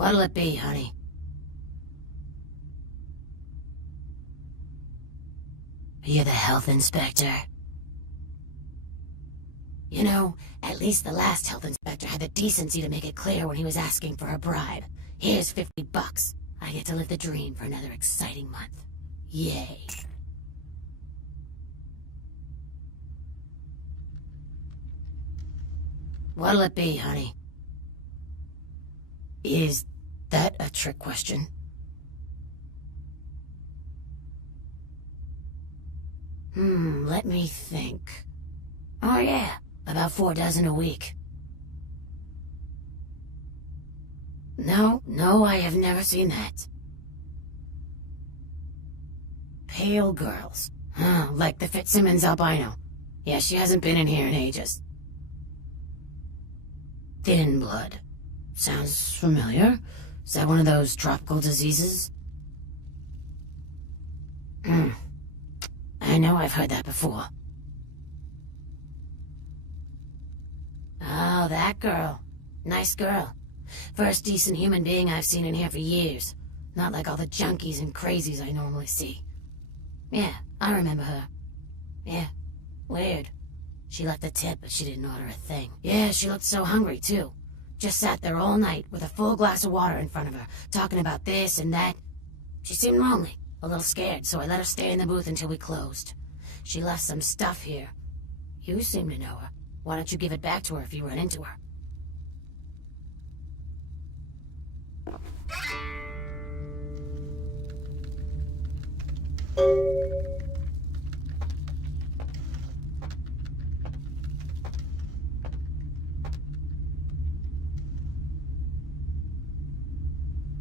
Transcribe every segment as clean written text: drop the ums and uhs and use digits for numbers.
What'll it be, honey? Are you the health inspector? You know, at least the last health inspector had the decency to make it clear when he was asking for a bribe. Here's $50. I get to live the dream for another exciting month. Yay. What'll it be, honey? Is that a trick question? Let me think. Oh yeah, about 4 dozen a week. No, I have never seen that. Pale girls. Like the Fitzsimmons albino. Yeah, she hasn't been in here in ages. Thin blood. Sounds familiar. Is that one of those tropical diseases? I know I've heard that before. Oh, that girl. Nice girl. First decent human being I've seen in here for years. Not like all the junkies and crazies I normally see. Yeah, I remember her. Yeah, weird. She left a tip, but she didn't order a thing. Yeah, she looked so hungry, too. Just sat there all night with a full glass of water in front of her, talking about this and that. She seemed lonely, a little scared, so I let her stay in the booth until we closed. She left some stuff here. You seem to know her. Why don't you give it back to her if you run into her?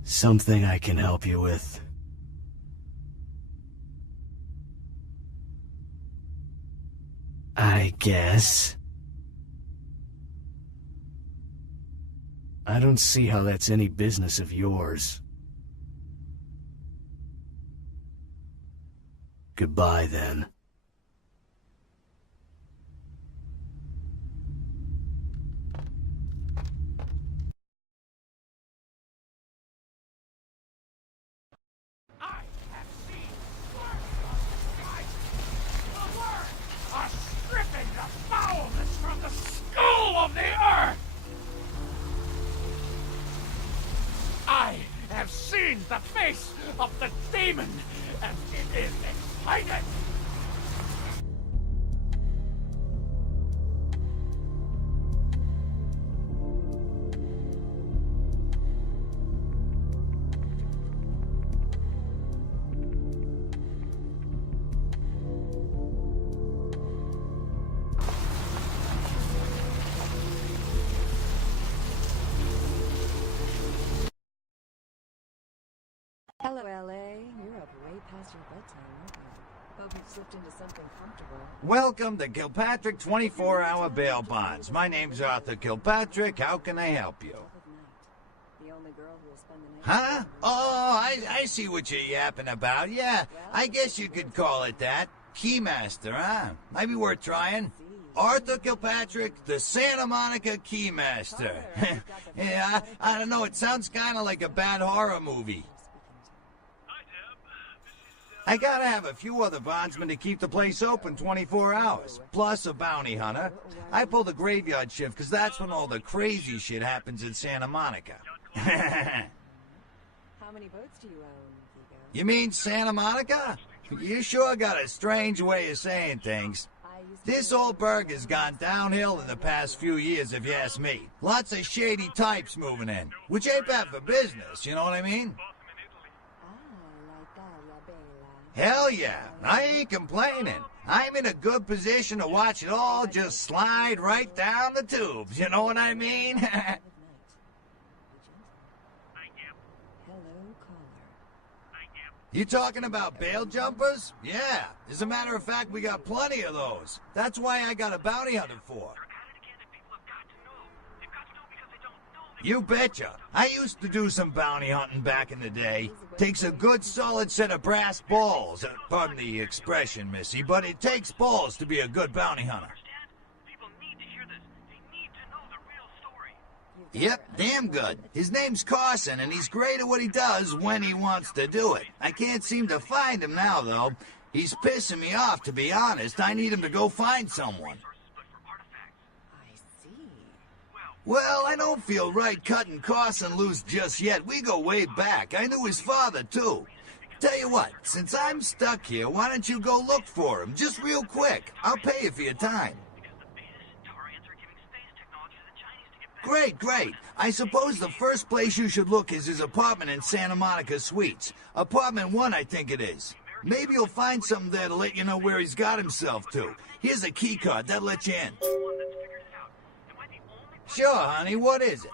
Something I can help you with? I guess. I don't see how that's any business of yours. Goodbye, then. The face of the demon, and it is exciting! Hello, LA. You're up way past your bedtime, aren't you? Hope you've slipped into something comfortable. Welcome to Kilpatrick 24-hour bail bonds. My name's Arthur Kilpatrick. How can I help you? The only girl who will spend the night. Huh? Oh, I see what you're yapping about. Yeah, I guess you could call it that. Keymaster, huh? Might be worth trying. Arthur Kilpatrick, the Santa Monica Keymaster. Yeah, I don't know. It sounds kind of like a bad horror movie. I gotta have a few other bondsmen to keep the place open 24 hours, plus a bounty hunter. I pull the graveyard shift because that's when all the crazy shit happens in Santa Monica. How many boats do you own, Vigo? You mean Santa Monica? You sure got a strange way of saying things. This old burg has gone downhill in the past few years, if you ask me. Lots of shady types moving in, which ain't bad for business, you know what I mean? Hell yeah, I ain't complaining. I'm in a good position to watch it all just slide right down the tubes, you know what I mean? Hello, caller. You talking about bail jumpers? Yeah, as a matter of fact, we got plenty of those. That's why I got a bounty hunter for. You betcha. I used to do some bounty hunting back in the day. Takes a good solid set of brass balls. Pardon the expression, Missy, but it takes balls to be a good bounty hunter. You've Yep, damn good. His name's Carson, and he's great at what he does when he wants to do it. I can't seem to find him now, though. He's pissing me off, to be honest. I need him to go find someone. I see. Well, I don't feel right cutting Carson loose just yet. We go way back. I knew his father, too. Tell you what, since I'm stuck here, why don't you go look for him? Just real quick. I'll pay you for your time. Great, great. I suppose the first place you should look is his apartment in Santa Monica Suites. Apartment 1, I think it is. Maybe you'll find something there to let you know where he's got himself to. Here's a key card. That'll let you in. Sure, honey. What is it?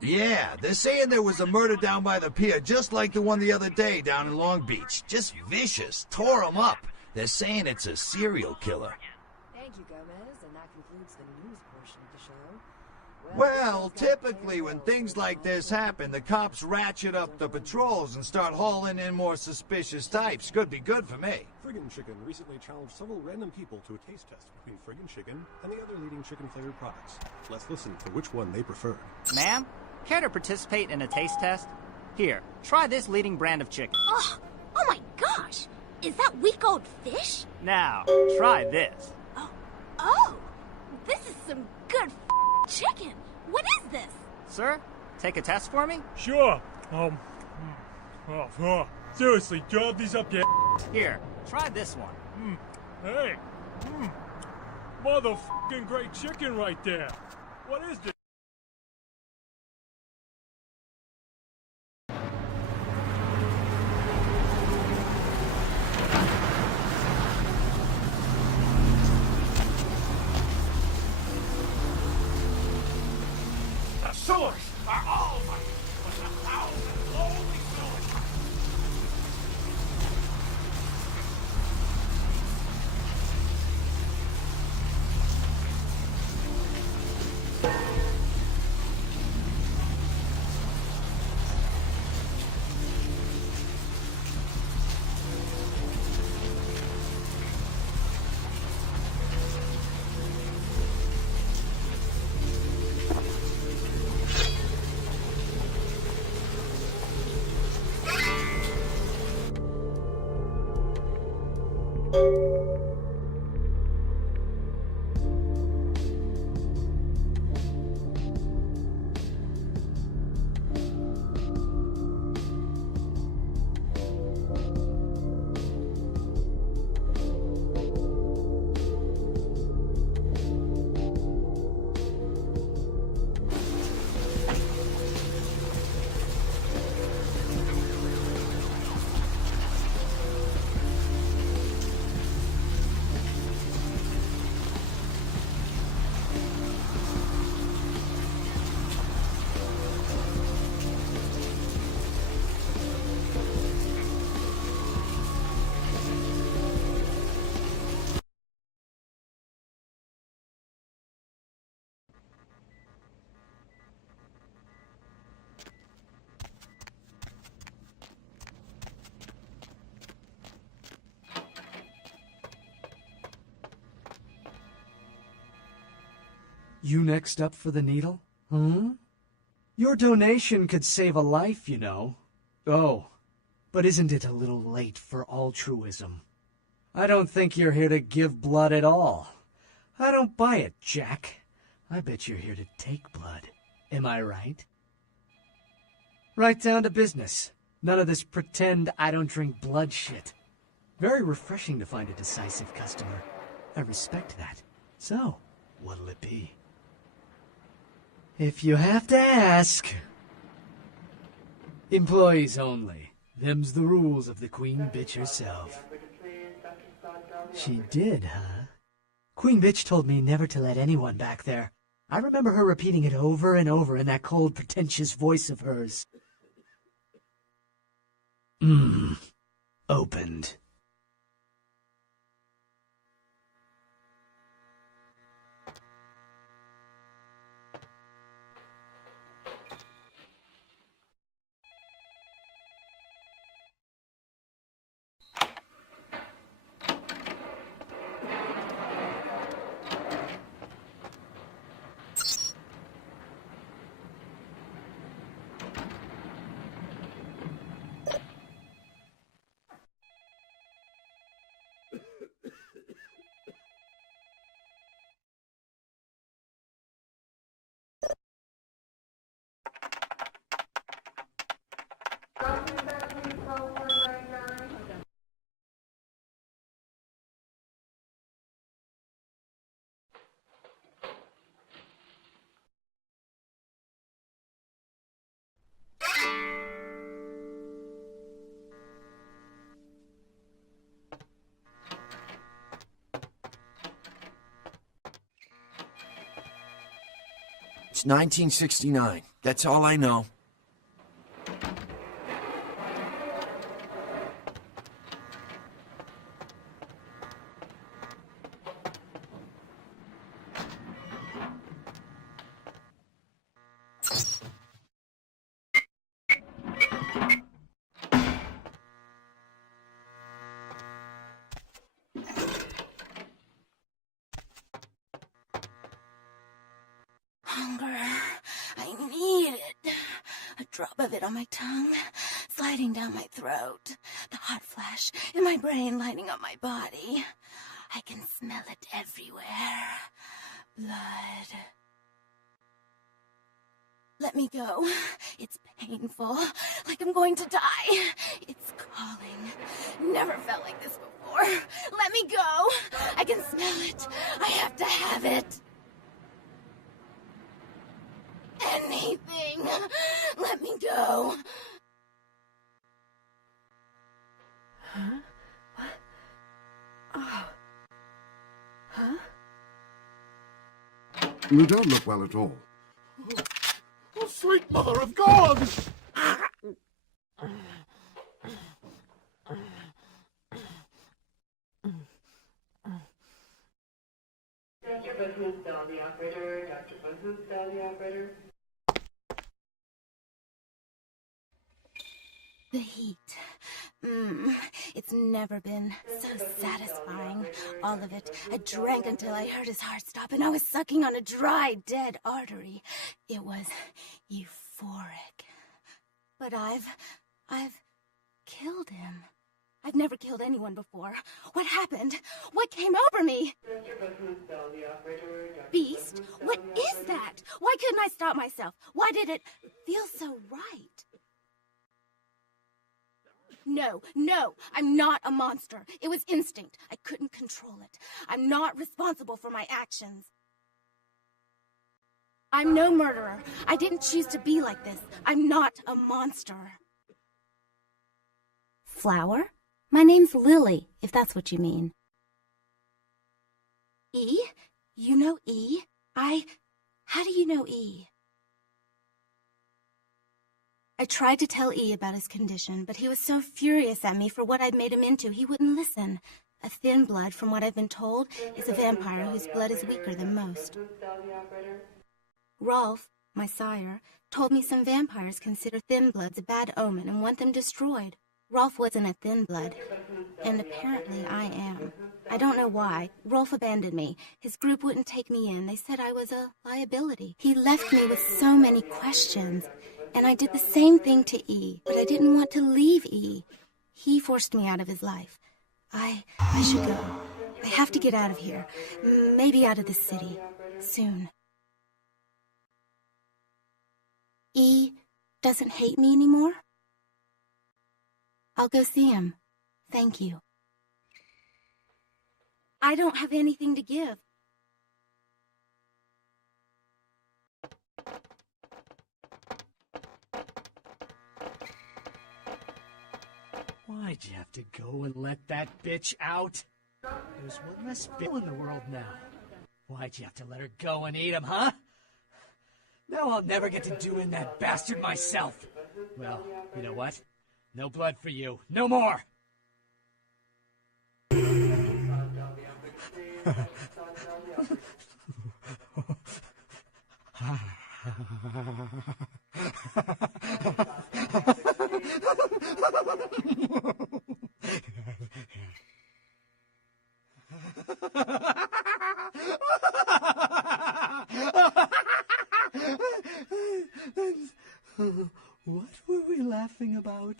Yeah, they're saying there was a murder down by the pier, just like the one the other day down in Long Beach. Just vicious. Tore 'em up. They're saying it's a serial killer. Thank you, Gomez, and that concludes the news portion of the show. Well, typically when things like this happen, the cops ratchet up the patrols and start hauling in more suspicious types. Could be good for me. Friggin' Chicken recently challenged several random people to a taste test between Friggin' Chicken and the other leading chicken-flavored products. Let's listen to which one they preferred. Ma'am, care to participate in a taste test? Here, try this leading brand of chicken. Oh my gosh! Is that week-old fish? Now, try this. Oh! This is some good chicken! What is this? Sir, take a test for me? Sure. Seriously, drop these up your. Here, try this one. Hey. Motherfucking great chicken right there. What is this? The sewers are all mine, but 1,000 lonely sewers. You next up for the needle? Your donation could save a life, you know. Oh, but isn't it a little late for altruism? I don't think you're here to give blood at all. I don't buy it, Jack. I bet you're here to take blood. Am I right? Right down to business. None of this pretend I don't drink blood shit. Very refreshing to find a decisive customer. I respect that. So, what'll it be? If you have to ask. Employees only. Them's the rules of the Queen Bitch herself. She did, huh? Queen Bitch told me never to let anyone back there. I remember her repeating it over and over in that cold, pretentious voice of hers. Opened. It's 1969. That's all I know. Hunger. I need it. A drop of it on my tongue, sliding down my throat. The hot flash in my brain lighting up my body. I can smell it everywhere. Blood. Let me go. It's painful, like I'm going to die. It's calling. Never felt like this before. Let me go. I can smell it. I have to have it. Anything. Let me go. Huh? What? Oh. Huh? You don't look well at all. Oh, sweet mother of God! Dr. Boothman, still the operator. Dr. Boothman, still the operator. The heat. It's never been so satisfying. All of it. I drank until I heard his heart stop and I was sucking on a dry, dead artery. It was euphoric. But I've killed him. I've never killed anyone before. What happened? What came over me? Beast? What is that? Why couldn't I stop myself? Why did it feel so right? No, I'm not a monster. It was instinct. I couldn't control it. I'm not responsible for my actions. I'm no murderer. I didn't choose to be like this. I'm not a monster. Flower? My name's Lilie, if that's what you mean. E? You know E? How do you know E? I tried to tell E about his condition, but he was so furious at me for what I'd made him into, he wouldn't listen. A thin blood, from what I've been told, is a vampire whose blood is weaker than most. Rolf, my sire, told me some vampires consider thin bloods a bad omen and want them destroyed. Rolf wasn't a thin blood, and apparently I am. I don't know why. Rolf abandoned me. His group wouldn't take me in. They said I was a liability. He left me with so many questions. And I did the same thing to E, but I didn't want to leave E. He forced me out of his life. I should go. I have to get out of here. Maybe out of the city. Soon. E doesn't hate me anymore? I'll go see him. Thank you. I don't have anything to give. Why'd you have to go and let that bitch out? There's one less Bill in the world now. Why'd you have to let her go and eat him, huh? Now I'll never get to do in that bastard myself. Well, you know what? No blood for you. No more! What were we laughing about?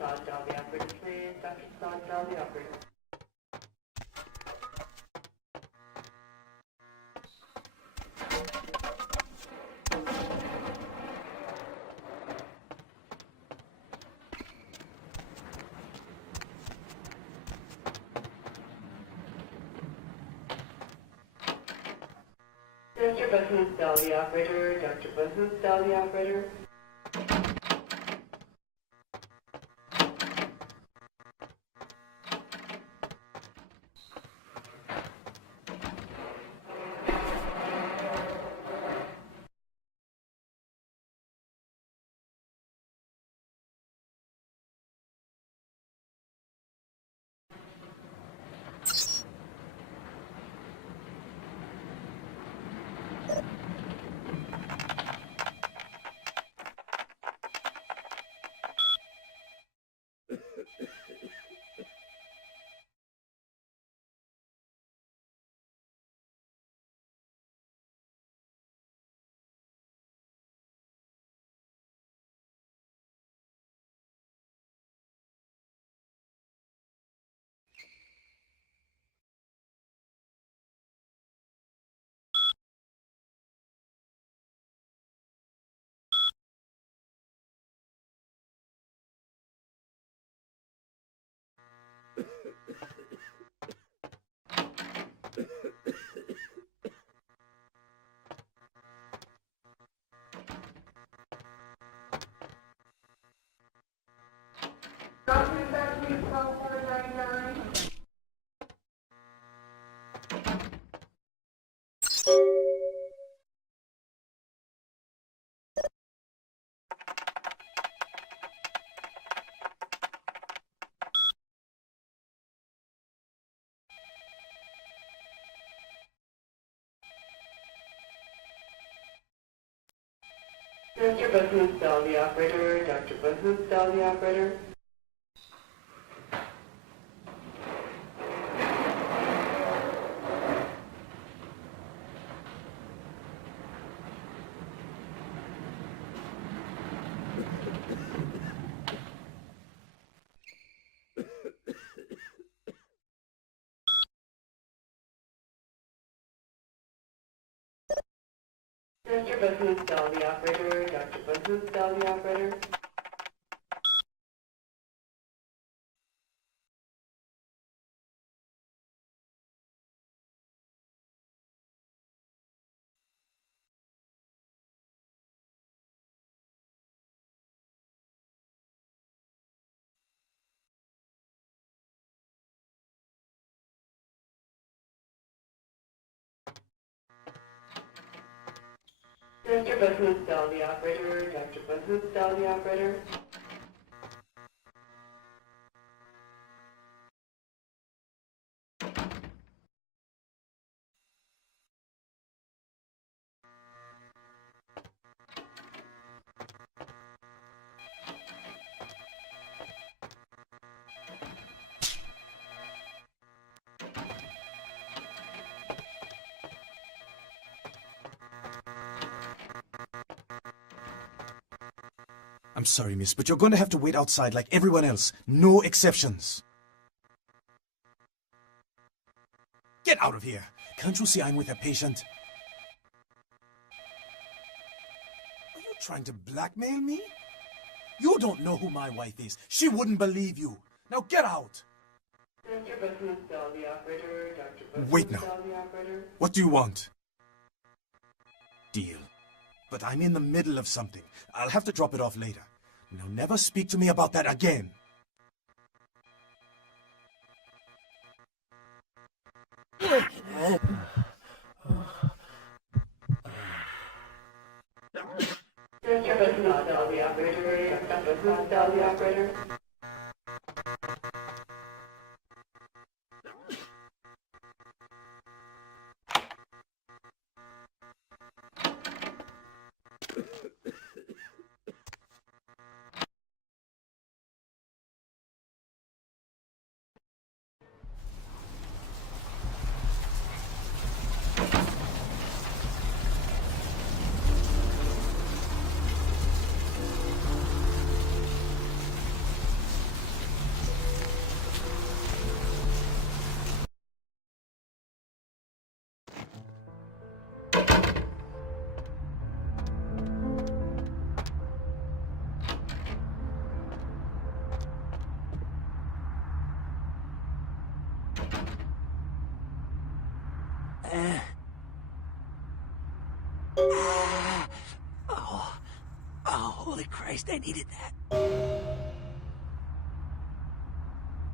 Facade, dial the operator, please. Dr. Facade, dial the operator. Dr. Bahoop, dial the operator. Dr. Bahoop, dial the operator. Dr. Bahoop, call 499. Dr. Bahoop, dial the operator. Dr. Bahoop, dial the operator. Dr. Bahoop, dial the operator. Dr. Bahoop, dial the operator. Dr. Bahoop, dial the operator. Dr. Bahoop, dial the operator. I'm sorry, miss, but you're going to have to wait outside like everyone else. No exceptions. Get out of here. Can't you see I'm with a patient? Are you trying to blackmail me? You don't know who my wife is. She wouldn't believe you. Now get out. Dr. Bahoop, dial the operator. Dr. Bahoop, Wait now. dial the operator. What do you want? Deal. But I'm in the middle of something. I'll have to drop it off later. Now never speak to me about that again. Dr. Bahoop, dial the operator. Dr. Bahoop, dial the operator. Oh, holy Christ, I needed that.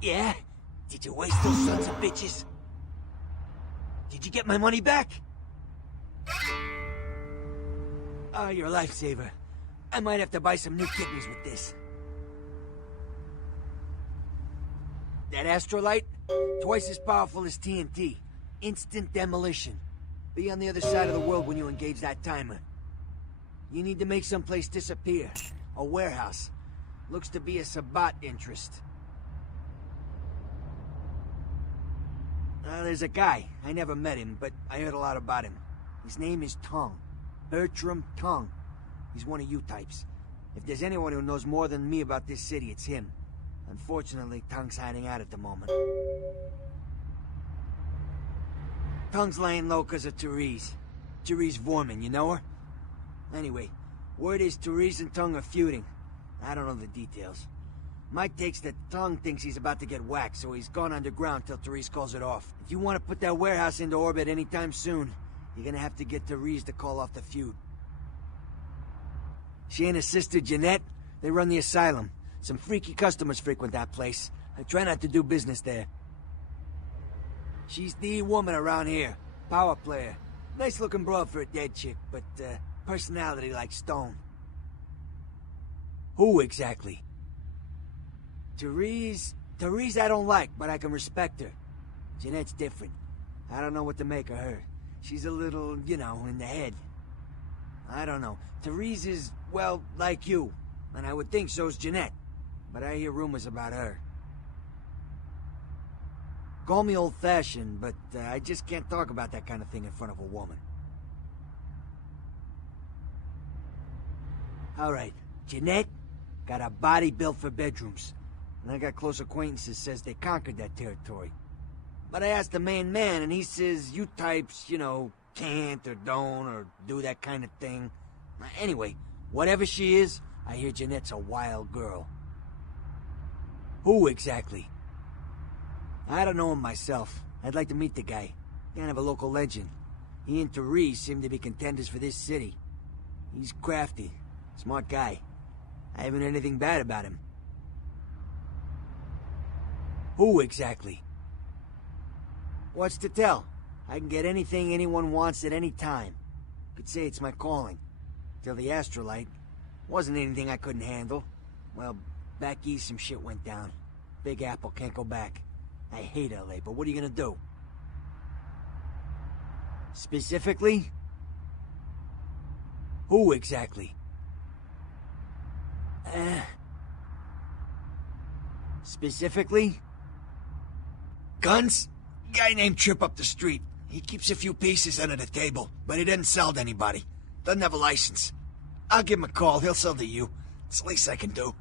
Yeah? Did you waste those sons of bitches? Did you get my money back? Oh, you're a lifesaver. I might have to buy some new kidneys with this. That astrolight? Twice as powerful as TNT. Instant demolition. Be on the other side of the world when you engage that timer. You need to make someplace disappear. A warehouse. Looks to be a Sabbat interest. There's a guy. I never met him, but I heard a lot about him. His name is Tongue. Bertram Tongue. He's one of you types. If there's anyone who knows more than me about this city, it's him. Unfortunately, Tongue's hiding out at the moment. Tongue's laying low because of Therese. Therese Vorman, you know her? Anyway, word is Therese and Tongue are feuding. I don't know the details. Mike takes that Tongue thinks he's about to get whacked, so he's gone underground till Therese calls it off. If you want to put that warehouse into orbit anytime soon, you're gonna have to get Therese to call off the feud. She and her sister Jeanette, they run the asylum. Some freaky customers frequent that place. I try not to do business there. She's the woman around here. Power player. Nice looking broad for a dead chick, but personality like stone. Who exactly? Therese I don't like, but I can respect her. Jeanette's different. I don't know what to make of her. She's a little, you know, in the head. I don't know. Therese is, well, like you. And I would think so's Jeanette. But I hear rumors about her. Call me old-fashioned, but I just can't talk about that kind of thing in front of a woman. Alright, Jeanette got a body built for bedrooms. And I got close acquaintances says they conquered that territory. But I asked the main man, and he says you types, you know, can't or don't or do that kind of thing. Anyway, whatever she is, I hear Jeanette's a wild girl. Who exactly? I don't know him myself. I'd like to meet the guy. Kind of a local legend. He and Therese seem to be contenders for this city. He's crafty. Smart guy. I haven't heard anything bad about him. Who exactly? What's to tell? I can get anything anyone wants at any time. Could say it's my calling. Till the astrolight. Wasn't anything I couldn't handle. Well, back east some shit went down. Big Apple can't go back. I hate LA, but what are you gonna do? Specifically? Who exactly? Specifically? Guns? Guy named Trip up the street. He keeps a few pieces under the table, but he doesn't sell to anybody. Doesn't have a license. I'll give him a call. He'll sell to you. It's the least I can do.